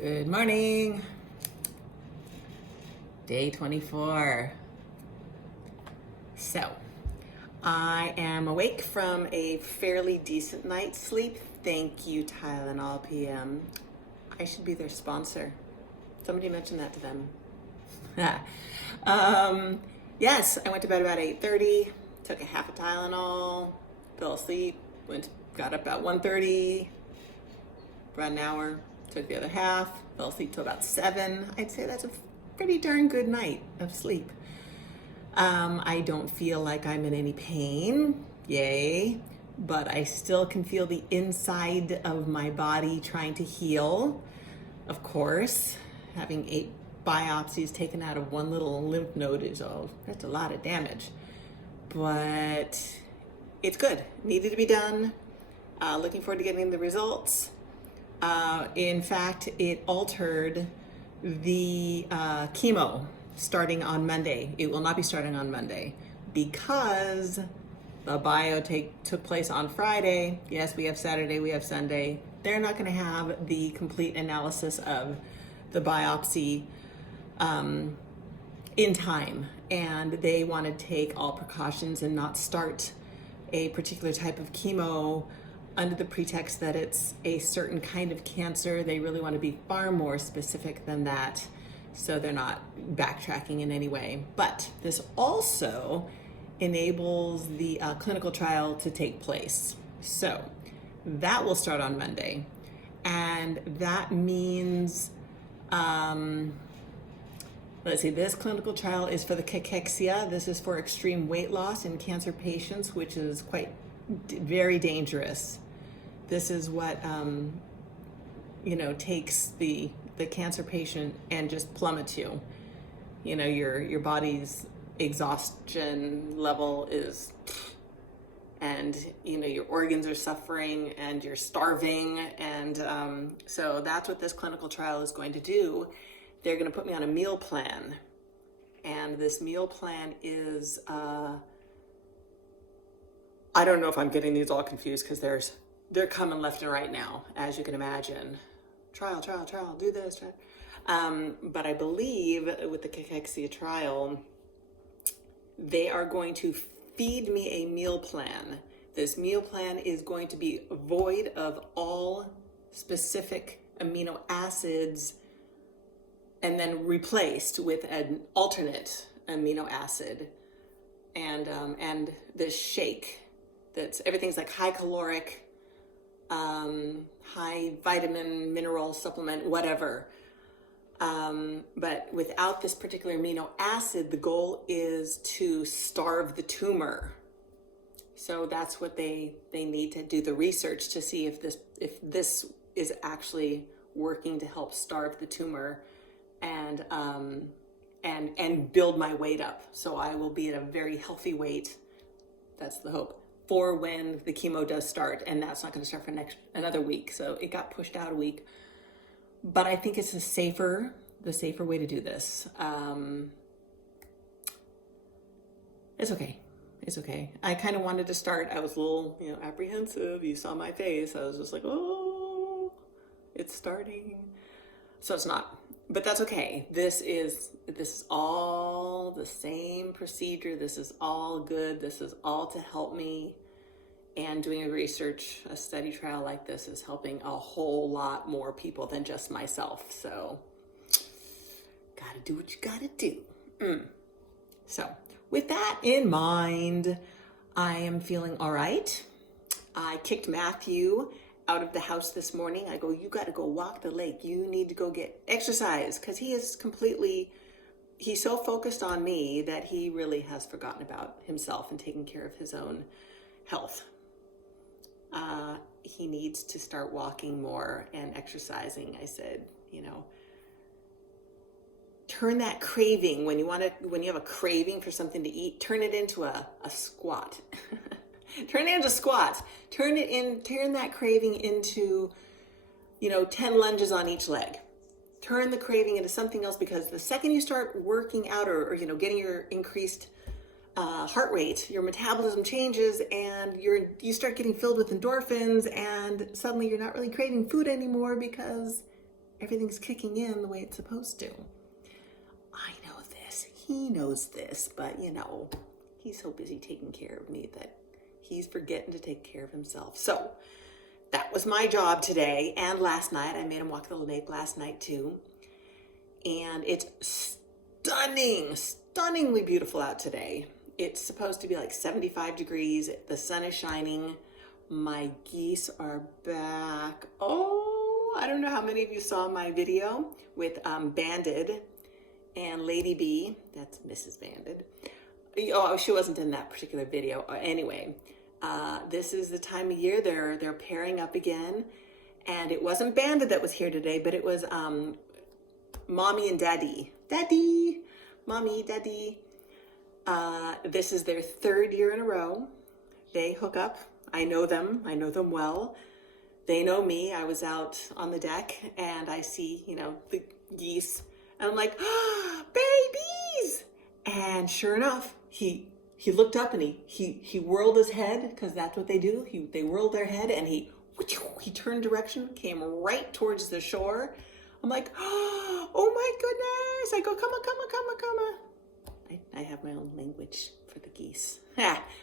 Good morning. Day 24. So, I am awake from a fairly decent night's sleep. Thank you, Tylenol PM. I should be their sponsor. Somebody mentioned that to them. Yes, I went to bed about 8:30, took a half a Tylenol, fell asleep, got up about 1:30, about an hour, took the other half, fell asleep till about 7. I'd say that's a pretty darn good night of sleep. I don't feel like I'm in any pain, yay, but I still can feel the inside of my body trying to heal. Of course, having 8 biopsies taken out of one little lymph node that's a lot of damage. But it's good, needed to be done. Looking forward to getting the results. In fact, it altered the chemo starting on Monday. It will not be starting on Monday because the bio took place on Friday. Yes, we have Saturday, we have Sunday. They're not going to have the complete analysis of the biopsy in time, and they want to take all precautions and not start a particular type of chemo under the pretext that it's a certain kind of cancer. They really want to be far more specific than that, so they're not backtracking in any way. But this also enables the clinical trial to take place. So that will start on Monday. And that means, let's see, this clinical trial is for the cachexia. This is for extreme weight loss in cancer patients, which is very dangerous. This is what takes the cancer patient and just plummets you. Your body's exhaustion level is, and your organs are suffering and you're starving, and so that's what this clinical trial is going to do. They're going to put me on a meal plan, and this meal plan is I don't know if I'm getting these all confused because they're coming left and right now, as you can imagine. Trial, do this, try. But I believe with the cachexia trial, they are going to feed me a meal plan. This meal plan is going to be void of all specific amino acids and then replaced with an alternate amino acid, and this shake. Everything's like high caloric, high vitamin, mineral supplement, whatever. But without this particular amino acid, the goal is to starve the tumor. So that's what they need to do the research to see if this is actually working to help starve the tumor and build my weight up. So I will be at a very healthy weight. That's the hope, for when the chemo does start, and that's not going to start for another week. So it got pushed out a week, but I think it's the safer way to do this. It's okay. I kind of wanted to start. I was a little, apprehensive. You saw my face. I was just like, oh, it's starting. So it's not, but that's okay. This is all the same procedure. This is all good. This is all to help me. And doing a study trial like this is helping a whole lot more people than just myself. So, gotta do what you gotta do. So, with that in mind, I am feeling all right. I kicked Matthew out of the house this morning. I go, you gotta go walk the lake. You need to go get exercise, because he's so focused on me that he really has forgotten about himself and taking care of his own health. He needs to start walking more and exercising. I said, turn that craving, when you have a craving for something to eat, turn it into a squat. Turn it into squats. Turn that craving into, 10 lunges on each leg. Turn the craving into something else, because the second you start working out or getting your increased heart rate, your metabolism changes, and you start getting filled with endorphins, and suddenly you're not really craving food anymore because everything's kicking in the way it's supposed to. I know this, he knows this, but he's so busy taking care of me that he's forgetting to take care of himself. So that was my job today and last night. I made him walk the lake last night too. And it's stunningly beautiful out today. It's supposed to be like 75 degrees. The sun is shining. My geese are back. Oh, I don't know how many of you saw my video with Bandit and Lady B. That's Mrs. Bandit. Oh, she wasn't in that particular video. Anyway, this is the time of year they're pairing up again. And it wasn't Bandit that was here today, but it was Mommy and Daddy. Mommy, Daddy. This is their third year in a row. They hook up. I know them well. They know me. I was out on the deck and I see, the geese. And I'm like, ah, babies! And sure enough, he looked up and he whirled his head, because that's what they do. They whirled their head and he turned direction, came right towards the shore. I'm like, oh my goodness. I go, come on. I have my own language for the geese.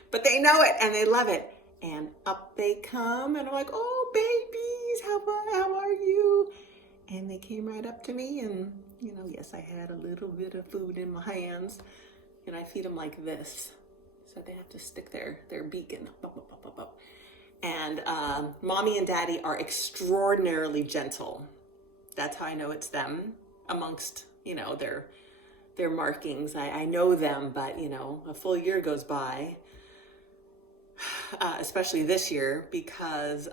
But they know it and they love it. And up they come and I'm like, oh babies, how are you? And they came right up to me and, yes, I had a little bit of food in my hands and I feed them like this. So they have to stick their beak in. And Mommy and Daddy are extraordinarily gentle. That's how I know it's them amongst, their markings. I know them, but, a full year goes by, especially this year, because,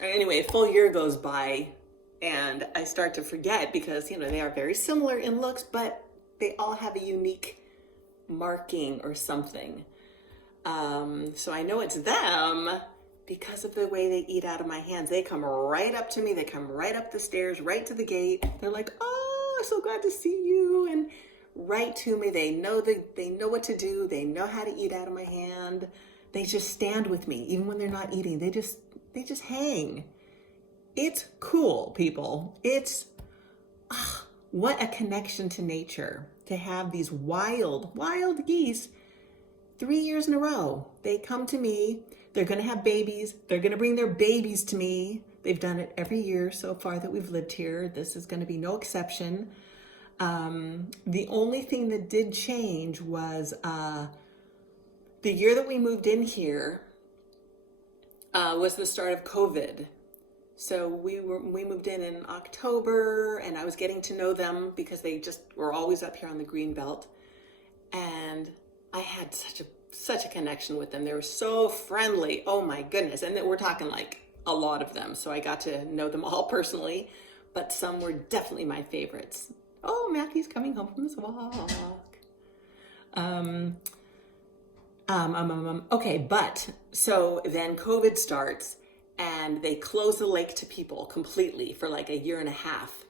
anyway, a full year goes by and I start to forget because, they are very similar in looks, but they all have a unique marking or something. So I know it's them because of the way they eat out of my hands. They come right up to me. They come right up the stairs, right to the gate. They're like, oh, so glad to see you. And right to me. They know what to do. They know how to eat out of my hand. They just stand with me. Even when they're not eating, they just hang. It's cool, people. It's, what a connection to nature to have these wild geese 3 years in a row. They come to me. They're going to have babies. They're going to bring their babies to me. They've done it every year so far that we've lived here. This is going to be no exception. The only thing that did change was the year that we moved in here was the start of COVID. So we moved in October, and I was getting to know them because they just were always up here on the green belt, and I had such a connection with them. They were so friendly. Oh my goodness. And we're talking like a lot of them. So I got to know them all personally, but some were definitely my favorites. Oh, Matthew's coming home from his walk. Okay, but so then COVID starts and they close the lake to people completely for like a year and a half.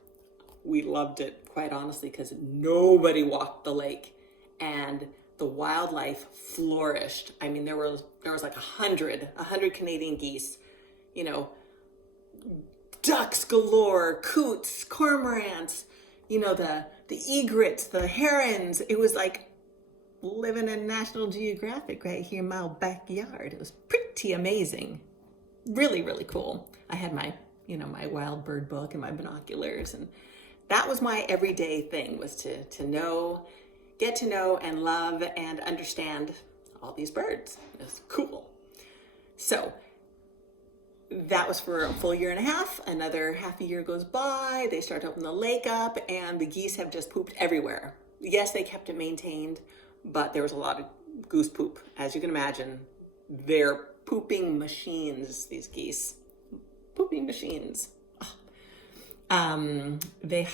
We loved it, quite honestly, because nobody walked the lake and the wildlife flourished. I mean, there was like 100 Canadian geese, ducks galore, coots, cormorants, the egrets, the herons. It was like living in National Geographic right here in my backyard. It was pretty amazing. Really, really cool. I had my, my wild bird book and my binoculars, and that was my everyday thing, was to get to know and love and understand all these birds. It was cool. So that was for a full year and a half. Another half a year goes by. They start to open the lake up and the geese have just pooped everywhere. Yes, they kept it maintained, but there was a lot of goose poop. As you can imagine, they're pooping machines, these geese. Pooping machines. The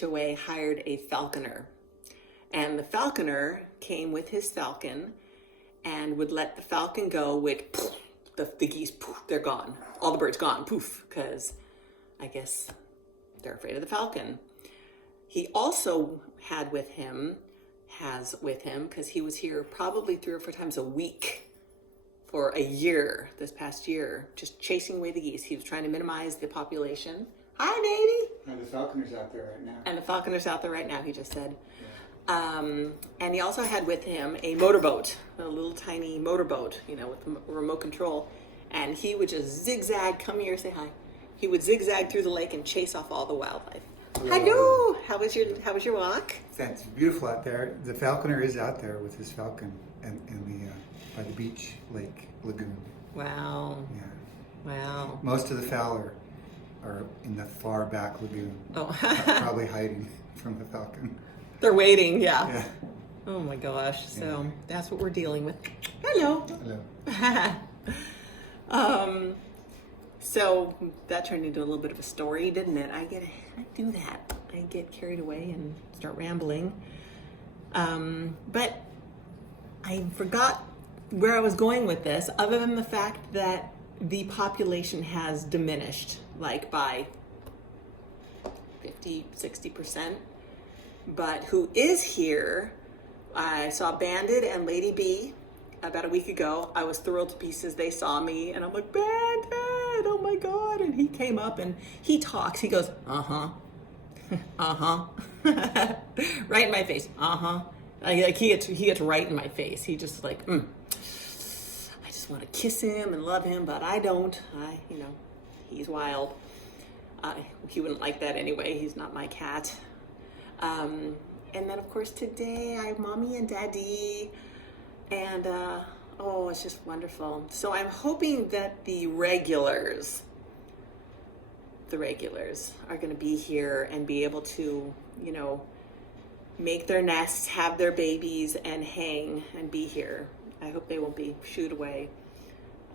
HOA hired a falconer. And the falconer came with his falcon and would let the falcon go with poof, the geese, poof, they're gone. All the birds gone, poof, because I guess they're afraid of the falcon. He also has with him, because he was here probably 3 or 4 times a week for a year, this past year, just chasing away the geese. He was trying to minimize the population. Hi, baby. And the Falconer's out there right now. And the Falconer's out there right now, he just said. Yeah. And he also had with him a motorboat, a little tiny motorboat, you know, with a remote control. And he would just zigzag, come here, say hi. He would zigzag through the lake and chase off all the wildlife. Hello. How was your walk? It's beautiful out there. The Falconer is out there with his falcon in the by the beach lake lagoon. Wow. Yeah. Wow. Most of the fowl are in the far back lagoon. Oh. Probably hiding from the falcon. They're waiting, yeah. Yeah. Oh my gosh. So that's what we're dealing with. Hello. Hello. So that turned into a little bit of a story, didn't it? I do that. I get carried away and start rambling. But I forgot where I was going with this, other than the fact that the population has diminished, like by 50, 60%. But who is here, I saw Bandit and Lady B about a week ago. I was thrilled to pieces. They saw me and I'm like, Bandit, oh my God. And he came up and he talks. He goes, uh-huh. Uh-huh. Right in my face. Uh-huh. Like he gets right in my face. He just like, I just want to kiss him and love him, but I don't. He's wild. He wouldn't like that anyway. He's not my cat. And then of course today I have mommy and daddy, and it's just wonderful. So I'm hoping that the regulars are going to be here and be able to, make their nests, have their babies, and hang and be here. I hope they won't be shooed away.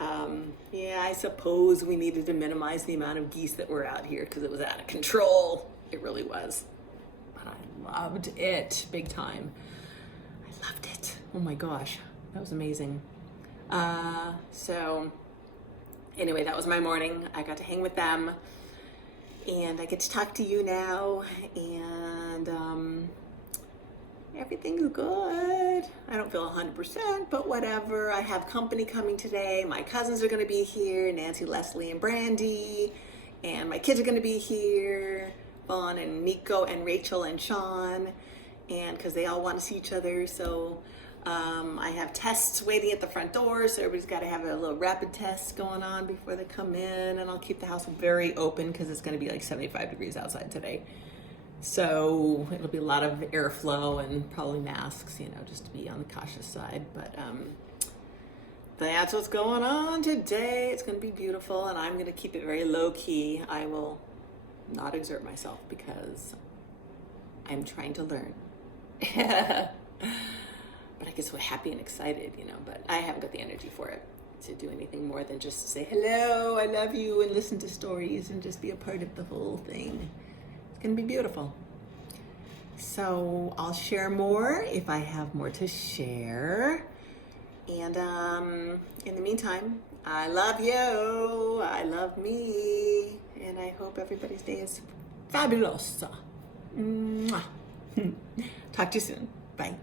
I suppose we needed to minimize the amount of geese that were out here because it was out of control. It really was. But I loved it big time. I loved it. Oh my gosh, that was amazing. So anyway, that was my morning. I got to hang with them and I get to talk to you now, and everything's good. I don't feel 100%, but whatever. I have company coming today. My cousins are going to be here, Nancy, Leslie, and Brandy. And my kids are going to be here, Vaughn and Nico and Rachel and Sean. And because they all want to see each other. So I have tests waiting at the front door. So everybody's got to have a little rapid test going on before they come in. And I'll keep the house very open because it's going to be like 75 degrees outside today. So it'll be a lot of airflow and probably masks, just to be on the cautious side. But that's what's going on today. It's going to be beautiful, and I'm going to keep it very low key. I will not exert myself because I'm trying to learn. But I get so happy and excited, but I haven't got the energy for it to do anything more than just say hello, I love you, and listen to stories and just be a part of the whole thing. Gonna be beautiful. So I'll share more if I have more to share. And in the meantime, I love you. I love me. And I hope everybody's day is fabulous. Mwah. Talk to you soon. Bye.